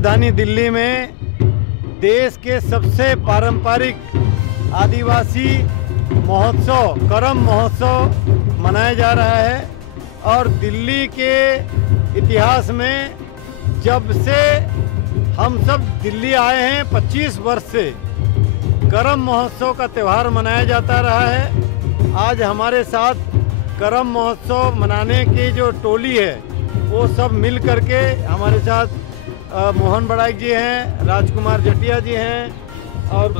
राजधानी दिल्ली में देश के सबसे पारंपरिक आदिवासी महोत्सव करम महोत्सव मनाया जा रहा है। और दिल्ली के इतिहास में जब से हम सब दिल्ली आए हैं 25 वर्ष से करम महोत्सव का त्यौहार मनाया जाता रहा है। आज हमारे साथ करम महोत्सव मनाने की जो टोली है वो सब मिल करके हमारे साथ मोहन बड़ाइक जी हैं, राजकुमार जटिया जी हैं और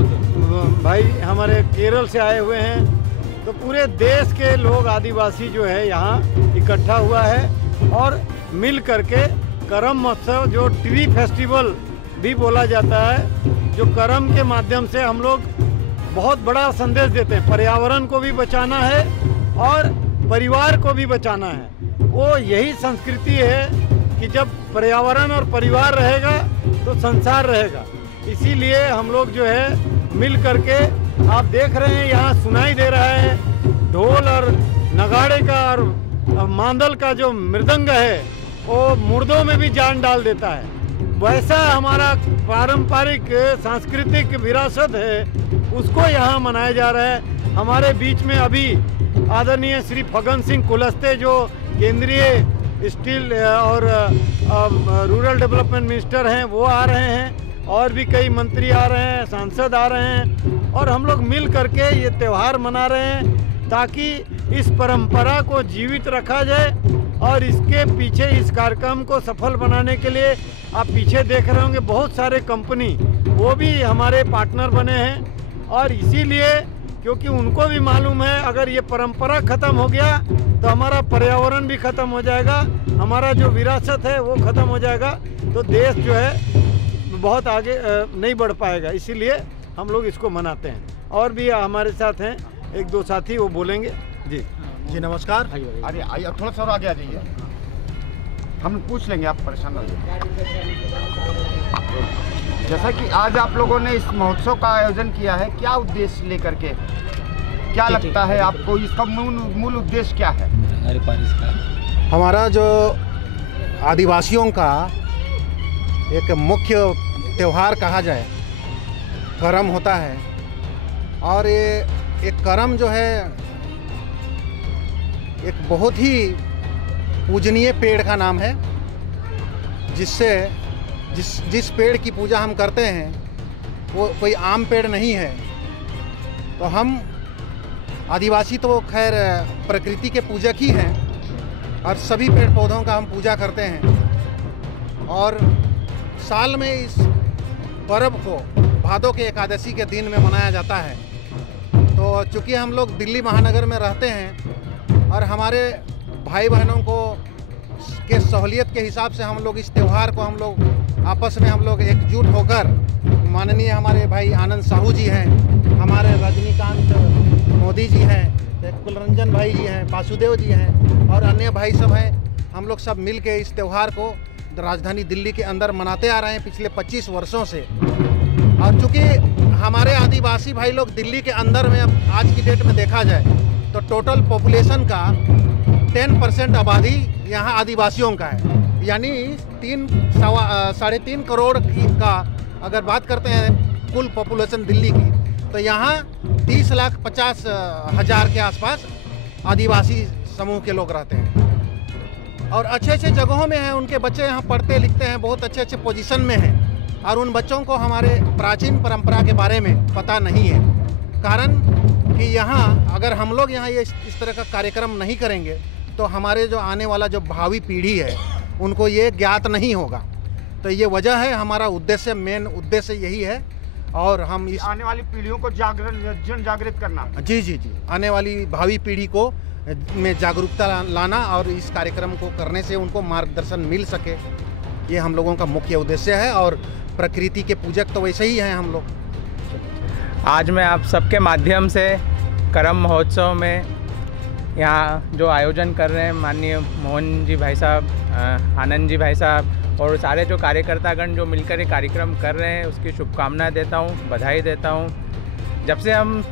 भाई हमारे केरल से आए हुए हैं। तो पूरे देश के लोग आदिवासी जो है यहाँ इकट्ठा हुआ है और मिल करके करम महोत्सव जो ट्री फेस्टिवल भी बोला जाता है, जो करम के माध्यम से हम लोग बहुत बड़ा संदेश देते हैं। पर्यावरण को भी बचाना है और परिवार को भी बचाना है। वो यही संस्कृति है कि जब पर्यावरण और परिवार रहेगा तो संसार रहेगा। इसीलिए हम लोग जो है मिल करके, आप देख रहे हैं यहाँ सुनाई दे रहा है ढोल और नगाड़े का और मांदल का जो मृदंग है वो मुर्दों में भी जान डाल देता है। वैसा हमारा पारंपरिक सांस्कृतिक विरासत है, उसको यहाँ मनाया जा रहा है। हमारे बीच में अभी आदरणीय श्री फग्गन सिंह कुलस्ते जो केंद्रीय स्टील और रूरल डेवलपमेंट मिनिस्टर हैं वो आ रहे हैं, और भी कई मंत्री आ रहे हैं, सांसद आ रहे हैं, और हम लोग मिल करके ये त्यौहार मना रहे हैं ताकि इस परंपरा को जीवित रखा जाए। और इसके पीछे इस कार्यक्रम को सफल बनाने के लिए आप पीछे देख रहे होंगे बहुत सारे कंपनी वो भी हमारे पार्टनर बने हैं। और इसीलिए क्योंकि उनको भी मालूम है अगर ये परंपरा ख़त्म हो गया तो हमारा पर्यावरण भी ख़त्म हो जाएगा, हमारा जो विरासत है वो ख़त्म हो जाएगा, तो देश जो है बहुत आगे नहीं बढ़ पाएगा। इसीलिए हम लोग इसको मनाते हैं। और भी हमारे साथ हैं एक दो साथी, वो बोलेंगे। जी जी नमस्कार। अरे आइए थोड़ा सा और आगे आ जाइए, हम पूछ लेंगे, आप परेशान ना होइए। जैसा कि आज आप लोगों ने इस महोत्सव का आयोजन किया है, क्या उद्देश्य लेकर के, क्या लगता है आपको इसका मूल उद्देश्य क्या है? हमारा जो आदिवासियों का एक मुख्य त्यौहार कहा जाए करम होता है। और ये एक करम जो है एक बहुत ही पूजनीय पेड़ का नाम है, जिस पेड़ की पूजा हम करते हैं वो कोई आम पेड़ नहीं है। तो हम आदिवासी तो खैर प्रकृति के पूजक ही हैं और सभी पेड़ पौधों का हम पूजा करते हैं। और साल में इस पर्व को भादों के एकादशी के दिन में मनाया जाता है। तो चूँकि हम लोग दिल्ली महानगर में रहते हैं और हमारे भाई बहनों को के सहूलियत के हिसाब से हम लोग इस त्यौहार को हम लोग आपस में हम लोग एकजुट होकर, माननीय हमारे भाई आनंद साहू जी हैं, हमारे रजनीकांत मोदी जी हैं, कुलरंजन भाई जी हैं, वासुदेव जी हैं और अन्य भाई सब हैं, हम लोग सब मिल के इस त्यौहार को राजधानी दिल्ली के अंदर मनाते आ रहे हैं पिछले 25 वर्षों से। और चूँकि हमारे आदिवासी भाई लोग दिल्ली के अंदर में अब आज की डेट में देखा जाए तो टोटल पॉपुलेशन का 10% आबादी यहाँ आदिवासियों का है। यानी 3.5 करोड़ का अगर बात करते हैं कुल पॉपुलेशन दिल्ली की, तो यहाँ 30,50,000 के आसपास आदिवासी समूह के लोग रहते हैं। और अच्छे अच्छे जगहों में हैं, उनके बच्चे यहाँ पढ़ते लिखते हैं, बहुत अच्छे अच्छे पोजीशन में हैं। और उन बच्चों को हमारे प्राचीन परंपरा के बारे में पता नहीं है। कारण कि यहाँ अगर हम लोग यहाँ ये इस तरह का कार्यक्रम नहीं करेंगे तो हमारे जो आने वाला जो भावी पीढ़ी है उनको ये ज्ञात नहीं होगा। तो ये वजह है, हमारा उद्देश्य, मेन उद्देश्य यही है। और हम इस आने वाली पीढ़ियों को जन जागृत करना। जी जी जी, आने वाली भावी पीढ़ी को में जागरूकता लाना और इस कार्यक्रम को करने से उनको मार्गदर्शन मिल सके, ये हम लोगों का मुख्य उद्देश्य है। और प्रकृति के पूजक तो वैसे ही हैं हम लोग। आज मैं आप सबके माध्यम से करम महोत्सव में यहाँ जो आयोजन कर रहे हैं माननीय मोहन जी भाई साहब, आनंद जी भाई साहब और सारे जो कार्यकर्तागण जो मिलकर ये कार्यक्रम कर रहे हैं उसकी शुभकामनाएं देता हूँ, बधाई देता हूँ। जब से हम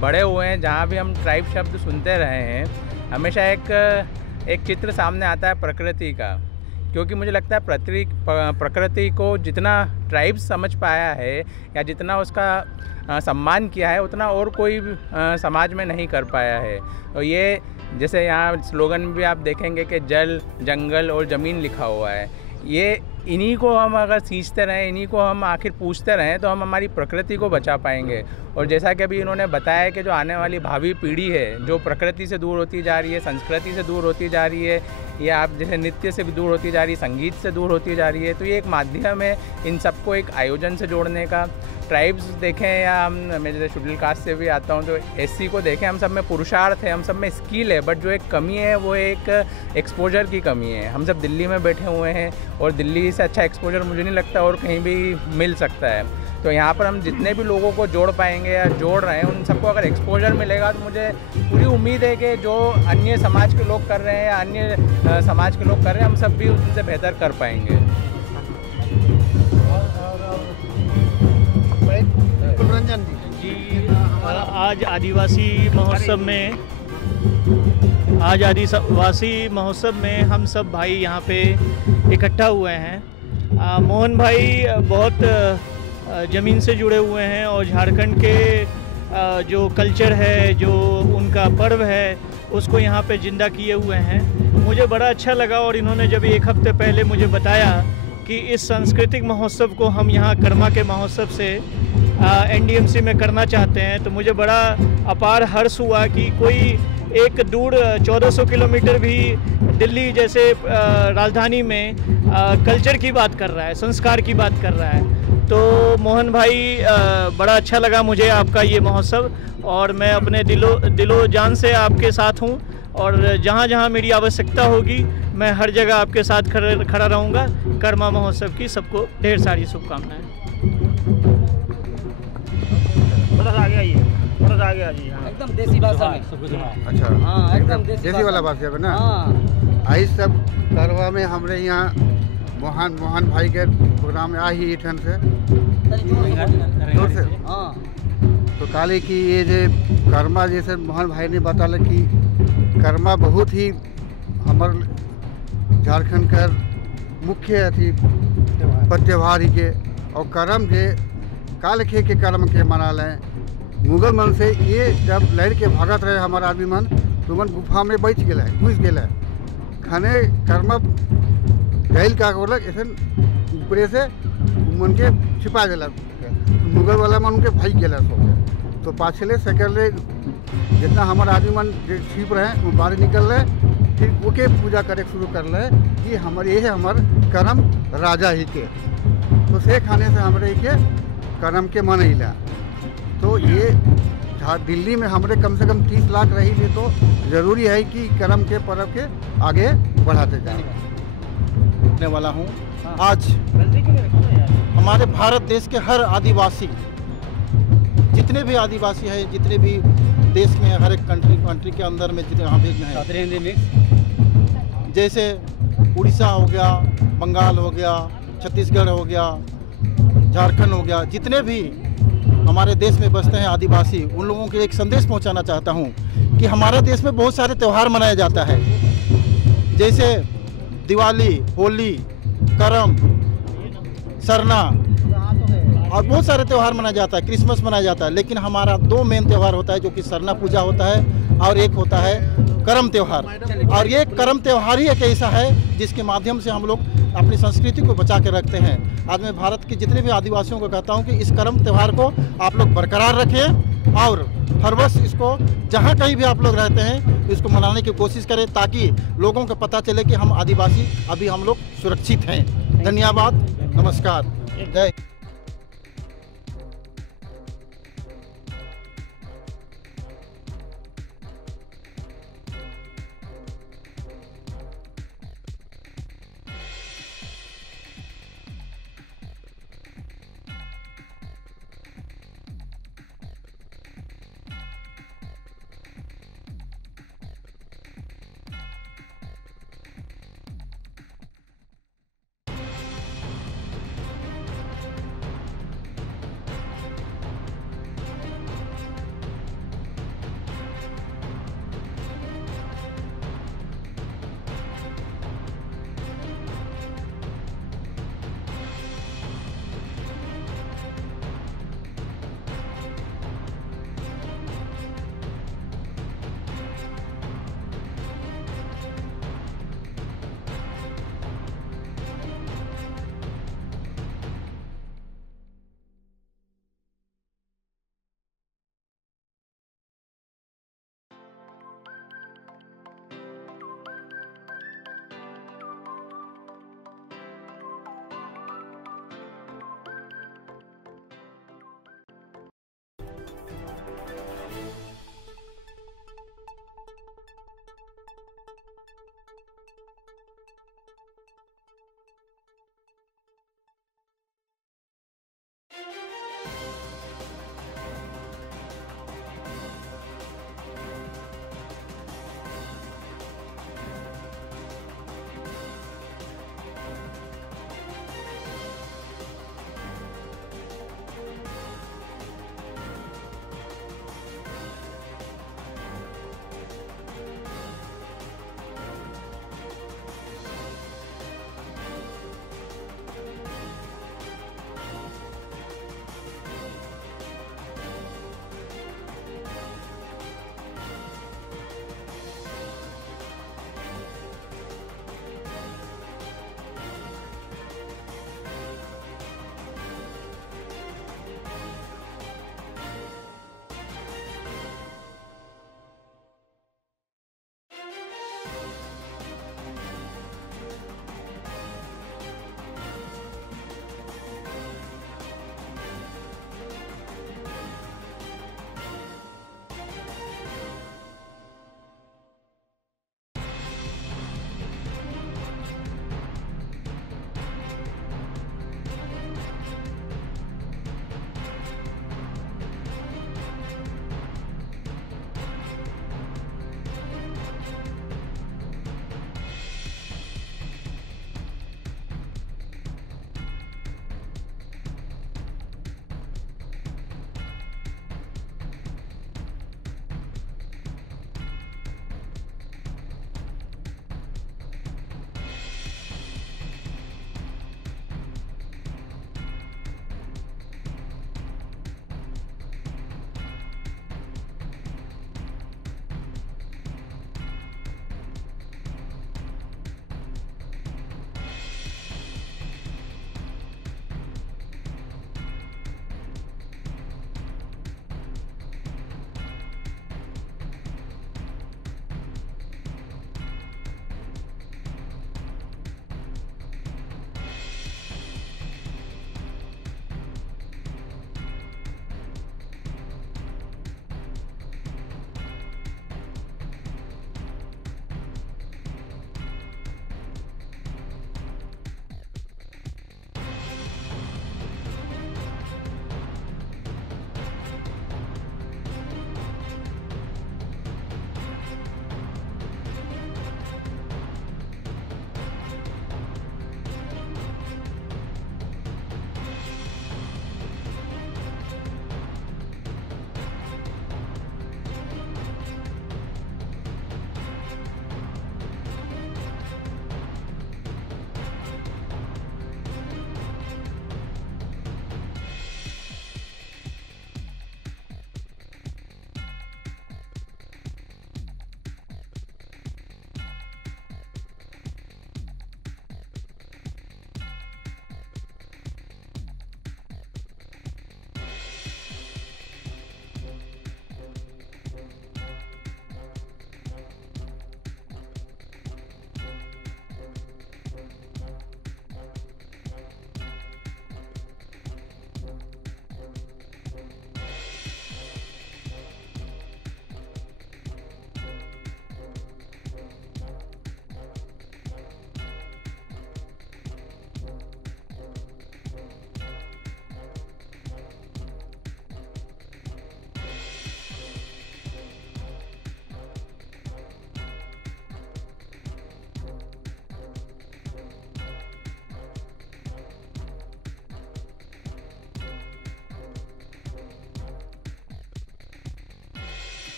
बड़े हुए हैं, जहाँ भी हम ट्राइब शब्द सुनते रहे हैं, हमेशा एक चित्र सामने आता है प्रकृति का, क्योंकि मुझे लगता है प्रकृति को जितना ट्राइब्स समझ पाया है या जितना उसका सम्मान किया है उतना और कोई समाज में नहीं कर पाया है। तो ये जैसे यहाँ स्लोगन भी आप देखेंगे कि जल, जंगल और ज़मीन लिखा हुआ है, ये इन्हीं को हम अगर सींचते रहें, इन्हीं को हम आखिर पूछते रहें तो हम हमारी प्रकृति को बचा पाएंगे। और जैसा कि अभी इन्होंने बताया कि जो आने वाली भावी पीढ़ी है जो प्रकृति से दूर होती जा रही है, संस्कृति से दूर होती जा रही है, या आप जैसे नृत्य से दूर होती जा रही है, संगीत से दूर होती जा रही है, तो ये एक माध्यम है इन सबको एक आयोजन से जोड़ने का। ट्राइब्स देखें या मैं जैसे शेड्यूल कास्ट से भी आता हूँ तो एससी को देखें, हम सब में पुरुषार्थ है, हम सब में स्किल है, बट जो एक कमी है वो एक एक्सपोजर की कमी है। हम सब दिल्ली में बैठे हुए हैं और दिल्ली से अच्छा एक्सपोजर मुझे नहीं लगता और कहीं भी मिल सकता है। तो यहाँ पर हम जितने भी लोगों को जोड़ पाएंगे या जोड़ रहे हैं उन सबको अगर एक्सपोजर मिलेगा तो मुझे पूरी उम्मीद है कि जो अन्य समाज के लोग कर रहे हैं या अन्य समाज के लोग कर रहे हैं हम सब भी उनसे बेहतर कर पाएंगे। रंजन जी, आज आदिवासी महोत्सव में हम सब भाई यहाँ पे इकट्ठा हुए हैं। मोहन भाई बहुत ज़मीन से जुड़े हुए हैं और झारखंड के जो कल्चर है, जो उनका पर्व है, उसको यहाँ पे जिंदा किए हुए हैं। मुझे बड़ा अच्छा लगा और इन्होंने जब 1 हफ्ते पहले मुझे बताया कि इस सांस्कृतिक महोत्सव को हम यहाँ कर्मा के महोत्सव से एनडीएमसी में करना चाहते हैं, तो मुझे बड़ा अपार हर्ष हुआ कि कोई एक दूर 1400 किलोमीटर भी दिल्ली जैसे राजधानी में कल्चर की बात कर रहा है, संस्कार की बात कर रहा है। तो मोहन भाई बड़ा अच्छा लगा मुझे आपका ये महोत्सव, और मैं अपने दिलो जान से आपके साथ हूँ और जहाँ जहाँ मेरी आवश्यकता होगी मैं हर जगह आपके साथ खड़ा रहूँगा। कर्मा महोत्सव की सबको ढेर सारी शुभकामनाएं। थोड़ा सा आगे आइए। एकदम देसी भाषा में। अच्छा, हाँ, एकदम देसी वाला भाषा है ना। हाँ। आई सब करवा में हमारे यहाँ मोहन भाई के प्रोग्राम में आई ठन से हाँ। तो काले की ये जो कर्मा, जैसे मोहन भाई ने बताया कि कर्मा बहुत ही हमारे झारखंड का मुख्य अथी त्यौहार ही के, और कर्म जे काल खे के कर्म के मना लें। मुगल मन से ये जब लड़ के भागत रहे हमारे आदमी मन, तो मन गुफा में बैठ गए, घुस गए खाने कर्म गैल का बोलक ऐसे ऊपरे से मन के छिपा गया। मुगल वाला मन उनके भाई गया सो गया। तो पाछले सेकंड जितना हमारे आदमी मन छिप रहे वो बाहर निकल रहे, फिर ओके पूजा करे शुरू कर रहे कि हमारे ये है हमारे कर्म राजा ही के। तो से खाने से हमारे के कर्म के मन ही ला। तो ये दिल्ली में हमारे कम से कम 30 लाख रही थी, तो ज़रूरी है कि कर्म के पर्व के आगे बढ़ाते जाए वाला हूँ। आज हमारे भारत देश के हर आदिवासी, जितने भी आदिवासी है, जितने भी देश में हर एक कंट्री के अंदर में जितने यहाँ पे हैं, जैसे उड़ीसा हो गया, बंगाल हो गया, छत्तीसगढ़ हो गया, झारखंड हो गया, जितने भी हमारे देश में बसते हैं आदिवासी, उन लोगों के एक संदेश पहुंचाना चाहता हूं कि हमारे देश में बहुत सारे त्यौहार मनाया जाता है, जैसे दिवाली, होली, करम, सरना और बहुत सारे त्यौहार मनाया जाता है, क्रिसमस मनाया जाता है। लेकिन हमारा 2 मेन त्यौहार होता है, जो कि सरना पूजा होता है और एक होता है करम त्यौहार। और ये करम त्यौहार ही एक ऐसा है जिसके माध्यम से हम लोग अपनी संस्कृति को बचा के रखते हैं। आज मैं भारत के जितने भी आदिवासियों को कहता हूं कि इस करम त्यौहार को आप लोग बरकरार रखें और हर वर्ष इसको जहां कहीं भी आप लोग रहते हैं इसको मनाने की कोशिश करें, ताकि लोगों को पता चले कि हम आदिवासी अभी हम लोग सुरक्षित हैं। धन्यवाद, नमस्कार, जय।